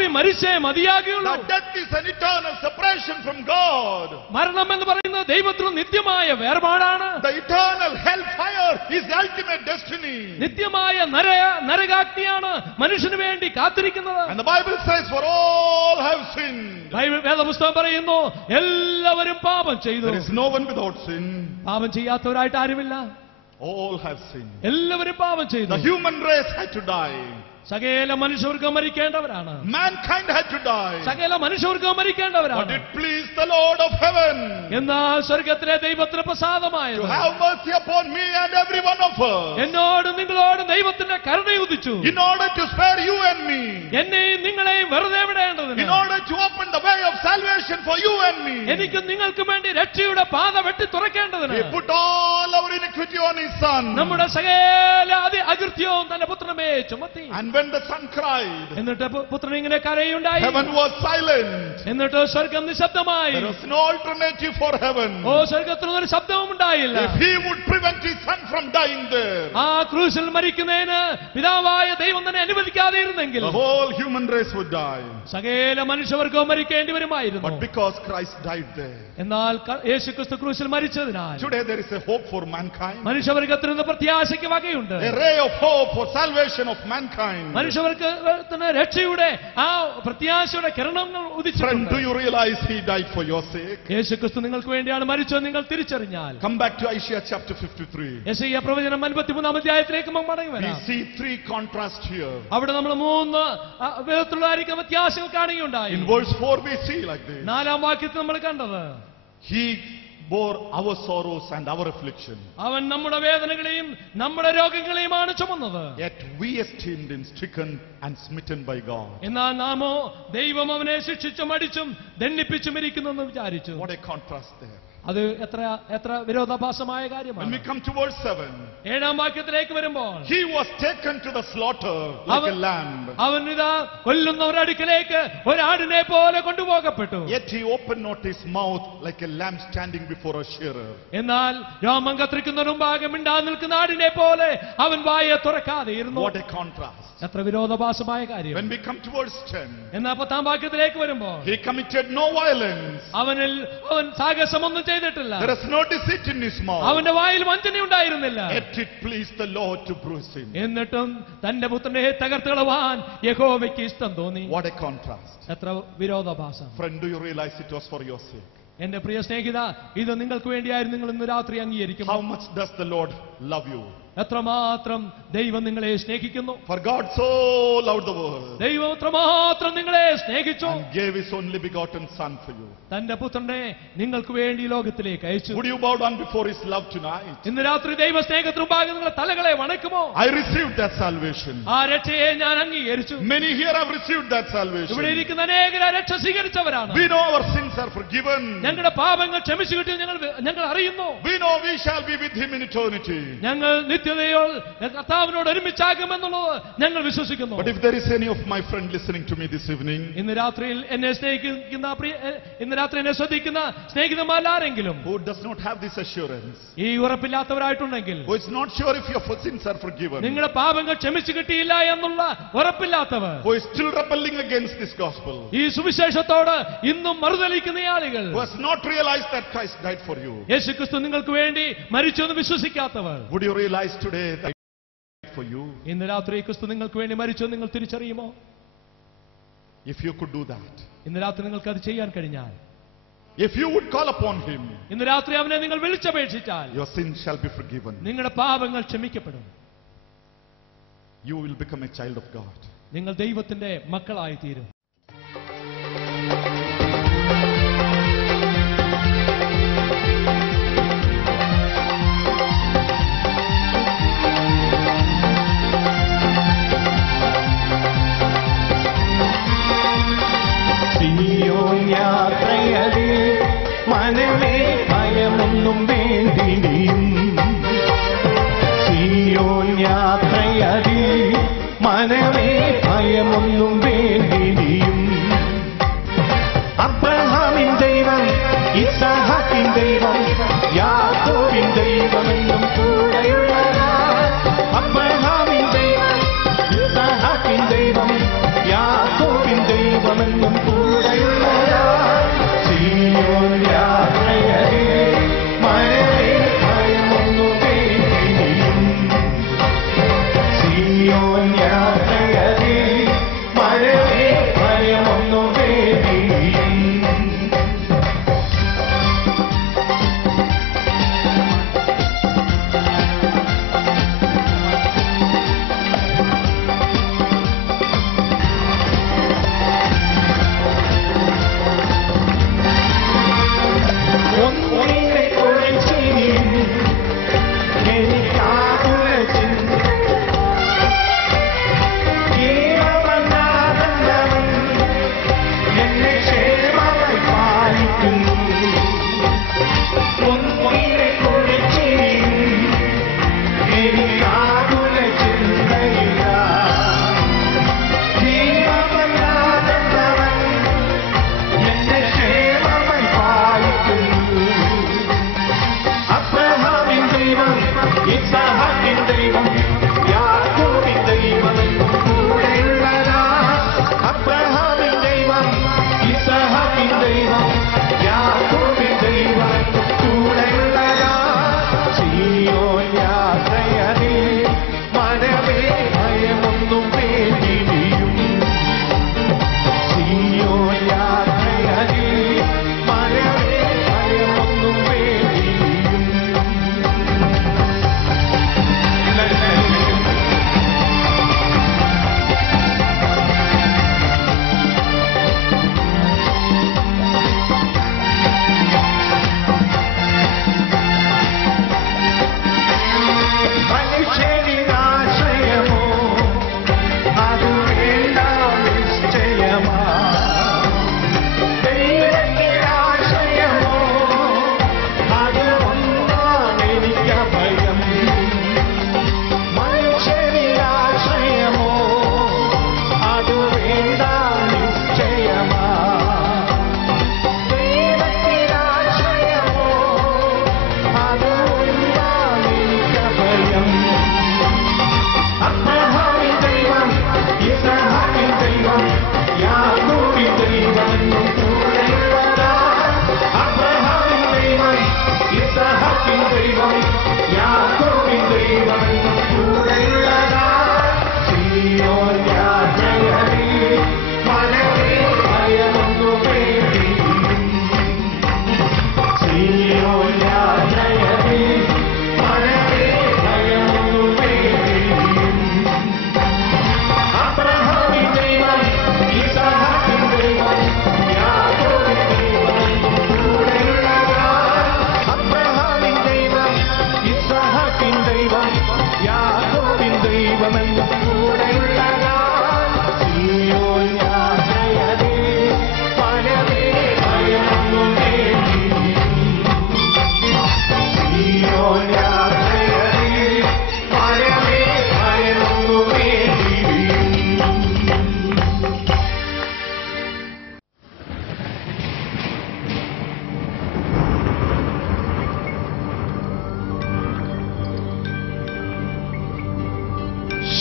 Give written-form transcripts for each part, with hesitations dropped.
പാപി മരിച്ചേ മതിയാകുകയുള്ളൂ. That death is an eternal separation from God. മരണം എന്ന് പറയുന്നത് ദൈവത്തിന് നിത്യമായ വേർപാടാണ്. The eternal hellfire is the ultimate destiny. നിത്യമായ നരകാഗ്നിയാണ് മനുഷ്യന് വേണ്ടി കാത്തിരിക്കുന്നത്. And the Bible says, for all have sinned. വേദപുസ്തകം പറയുന്നു എല്ലാവരും പാപം ചെയ്തു. There is no one without sin. പാപം ചെയ്യാത്തവരായിട്ട് ആരുമില്ല. All have sinned. എല്ലാവരും പാപം ചെയ്തു. The human race had to die. സകല മനുഷ്യർക്കും മരിക്കേണ്ടവരാണ്. Mankind had to die. സകല മനുഷ്യർക്കും മരിക്കേണ്ടവരാണ്. But it pleased the Lord of heaven എന്നാൽ സ്വർഗത്തിലെ ദൈവത്തിന് പ്രസാദമായത് to have mercy upon me and every one of us. എന്നോടും നിങ്ങളോടും ദൈവത്തിന്റെ കരുണയുദിച്ചു. In order to spare you and me. എന്നെയും നിങ്ങളെയും വെറുതെ വിടേണ്ടതിന്. In order to open the way of salvation for you and me. എനിക്കും നിങ്ങൾക്കും വേണ്ടി രക്ഷയുടെ പാത വെട്ടി തുറക്കേണ്ടതിന്. He put all our iniquity on his son. നമ്മുടെ സകല അകൃത്യവും തന്റെ പുത്രനെ ചുമത്തി. And when the son cried, എന്നിട്ട് പുത്രൻ ഇങ്ങനെ കരയുണ്ടായി. heaven was silent. എന്നിട്ട് സ്വർഗം നിശബ്ദമായി. There was no alternative for heaven. ഓ സ്വർഗത്തിൽ ഒരു ശബ്ദവും ഉണ്ടായില്ല. If he would prevent his son from dying there, ആ ക്രൂശിൽ മരിക്കുന്നതിന് പിതാവായ ദൈവം തന്നെ അനുവദിക്കാതെ ഇരുന്നെങ്കിൽ the whole human race would die. സകല മനുഷ്യവർക്കും മരിക്കേണ്ടി വരുമായിരുന്നു. But because Christ died there, എന്നാൽ യേശുക്രിസ്തു ക്രൂശിൽ മരിച്ചതിനാൽ today there is a hope for mankind. മനുഷ്യവർഗത്തിന് ഇന്ന് പ്രത്യാശയ്ക്ക് വകയുണ്ട്. A ray of hope for salvation of mankind. മനുഷ്യവർഗത്തിന് രക്ഷയുടെ ആ പ്രത്യാശയുടെ കിരണങ്ങൾ Friend, ഉദിച്ചിട്ടുണ്ട്. do you realize he died for your sake? യേശുക്രിസ്തു നിങ്ങൾക്ക് വേണ്ടിയാണ് മരിച്ചത് നിങ്ങൾ തിരിച്ചറിഞ്ഞാൽ. Come back to Isaiah chapter 53. യെശയ്യാ പ്രവചനം 53-ാം അധ്യായത്തിലേക്ക് മടങ്ങി We വരാം. see three contrasts here. അവിടെ നമ്മൾ മൂന്ന് വിധത്തിലുള്ളതായിരിക്കുന്ന വ്യത്യാസങ്ങൾ കാണുകയുണ്ടായി. In verse 4 we see like this. 4-ാം വാക്യത്തിൽ നമ്മൾ കണ്ടത് He bore our sorrows and our affliction. അവൻ നമ്മുടെ വേദനകളെയും നമ്മുടെ രോഗങ്ങളെയുമാണ് ചുമന്നത്. Yet we esteemed him stricken and smitten by God. എന്നാൽ നാമോ ദൈവം അവനെ ശിക്ഷിച്ചും അടിച്ചും ദണ്ഡിപ്പിച്ചും ഇരിക്കുന്നു എന്ന് വിചാരിച്ചു. What a contrast there. അത് എത്ര വിരോധാഭാസമായ When കാര്യമാണ്. we come to verse 7, 7-ാം വാക്യത്തിലേക്ക് വരുമ്പോൾ he was taken to the slaughter like a lamb. അവൻ ഇതാ കൊല്ലുന്നവരുടെ അടുക്കലേക്ക് ഒരാടിനെ പോലെ കൊണ്ടുപോകപ്പെട്ടു. Yet he opened not his mouth like a lamb standing before a shearer. എന്നാൽ രോമം കത്രിക്കുന്നതിന് മുമ്പാകെ മിണ്ടാതെ നിൽക്കുന്ന ആടിനെ പോലെ അവൻ വായെ തുറക്കാതെ ഇരുന്നു. What a contrast. എത്ര വിരോധാഭാസമായ കാര്യം. When we come to verse 10, എന്നാൽ 10-ാം വാക്യത്തിലേക്ക് വരുമ്പോൾ he committed no violence. അവൻ സാഹസമൊന്നും ചെയ്തിട്ടില്ല. There is no deceit in his mouth. അവന്റെ വായിൽ വഞ്ചന ഉണ്ടായിരുന്നില്ല. Yet it pleased the Lord to bruise him. എന്നിട്ടും തന്റെ പുത്രനെ തകർത്ത് കളവാൻ യഹോവയ്ക്ക് ഇഷ്ടം തോന്നി. What a contrast. എത്ര വിരോധാഭാസം. Friend, do you realize it was for your sake? എന്റെ പ്രിയ സ്നേഹിത, ഇത് നിങ്ങൾക്ക് വേണ്ടിയായിരുന്നു. നിങ്ങൾ ഇന്ന് രാത്രി അംഗീകരിക്കും. How much does the Lord love you? എത്രമാത്രം ദൈവം നിങ്ങളെ സ്നേഹിക്കുന്നു. For God so loved the world ദൈവം എത്രമാത്രം നിങ്ങളെ സ്നേഹിച്ചു. and gave his only begotten son for you. തന്റെ പുത്രനെ നിങ്ങൾക്ക് വേണ്ടി ലോകത്തിലേക്ക് അയച്ചു. Would you bow down before his love tonight? ഇന്ന് രാത്രി ദൈവ സ്നേഹത്തിന് മുമ്പാകെ നിങ്ങളുടെ തലകളെ വണക്കുമോ? I received that salvation. ആ രക്ഷയെ ഞാൻ അംഗീകരിച്ചു. Many here have received that salvation. ഇവിടെ ഇരിക്കുന്ന അനേകർ ആ രക്ഷ സ്വീകരിച്ചവരാണ്. We know our sins are forgiven. ഞങ്ങളുടെ പാപങ്ങൾ ക്ഷമിച്ചു കിട്ടി ഞങ്ങൾ അറിയുന്നു. We know we shall be with him in eternity. ഞങ്ങൾ നിത്യതയോൾ കർത്താവിനോട് ഒരുമിച്ചാകുമെന്നുള്ളത് ഞങ്ങൾ വിശ്വസിക്കുന്നു. But if there is any of my friend listening to me this evening, ഇന്ന് രാത്രിയിൽ എന്നെ ശ്രദ്ധിക്കുന്ന സ്നേഹിതന്മാരാരെങ്കിലും who does not have this assurance, ഈ ഉറപ്പില്ലാത്തവരായിട്ടുണ്ടെങ്കിൽ, who is not sure if your sins are forgiven, നിങ്ങളുടെ പാപങ്ങൾ ക്ഷമിച്ചു കിട്ടിയില്ല എന്നുള്ള ഉറപ്പില്ലാത്തവർ, who is still rebelling against this gospel, ഈ സുവിശേഷത്തോട് ഇന്നും മറുതലിക്കുന്ന ആളുകൾ, who has not realized that Christ died for you, യേശുക്രിസ്തു നിങ്ങൾക്ക് വേണ്ടി മരിച്ചു എന്ന് വിശ്വസിക്കാത്തവർ, would you realize today that He died for you? ഇന്ന് രാത്രി ക്രിസ്തു നിങ്ങൾക്ക് വേണ്ടി മരിച്ചു നിങ്ങൾ തിരിച്ചറിയുമോ? If you could do that, ഇന്ന് രാത്രി നിങ്ങൾക്ക് അത് ചെയ്യാൻ കഴിഞ്ഞാൽ, if you would call upon him, ഇന്ന് രാത്രി അവനെ നിങ്ങൾ വിളിച്ചപേക്ഷിച്ചാൽ, your sins shall be forgiven. നിങ്ങളുടെ പാപങ്ങൾ ക്ഷമിക്കപ്പെടും. You will become a child of God. നിങ്ങൾ ദൈവത്തിന്റെ മക്കളായി തീരും. മനമേ ഭയമൊന്നും വേണ്ടിനിയും, സിയോൻ യാത്രയതി മനമേ ഭയമൊന്നും വേണ്ടിനിയും,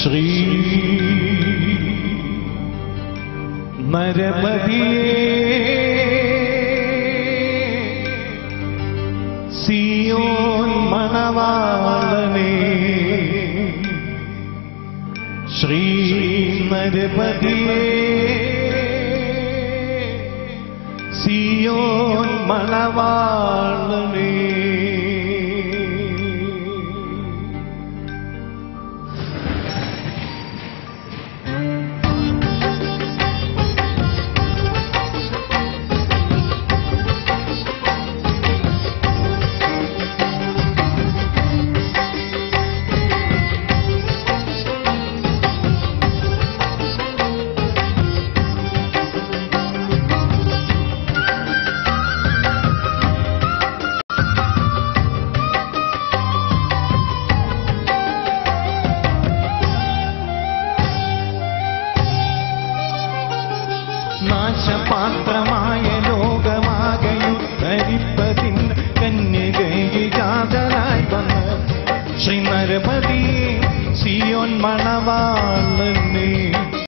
ശ്രീ നരപതിയേ സിയോൻ മണവാളനേ ശ്രീ നരപതിയേ സിയോൻ മണവാളനേ നാശപാത്രം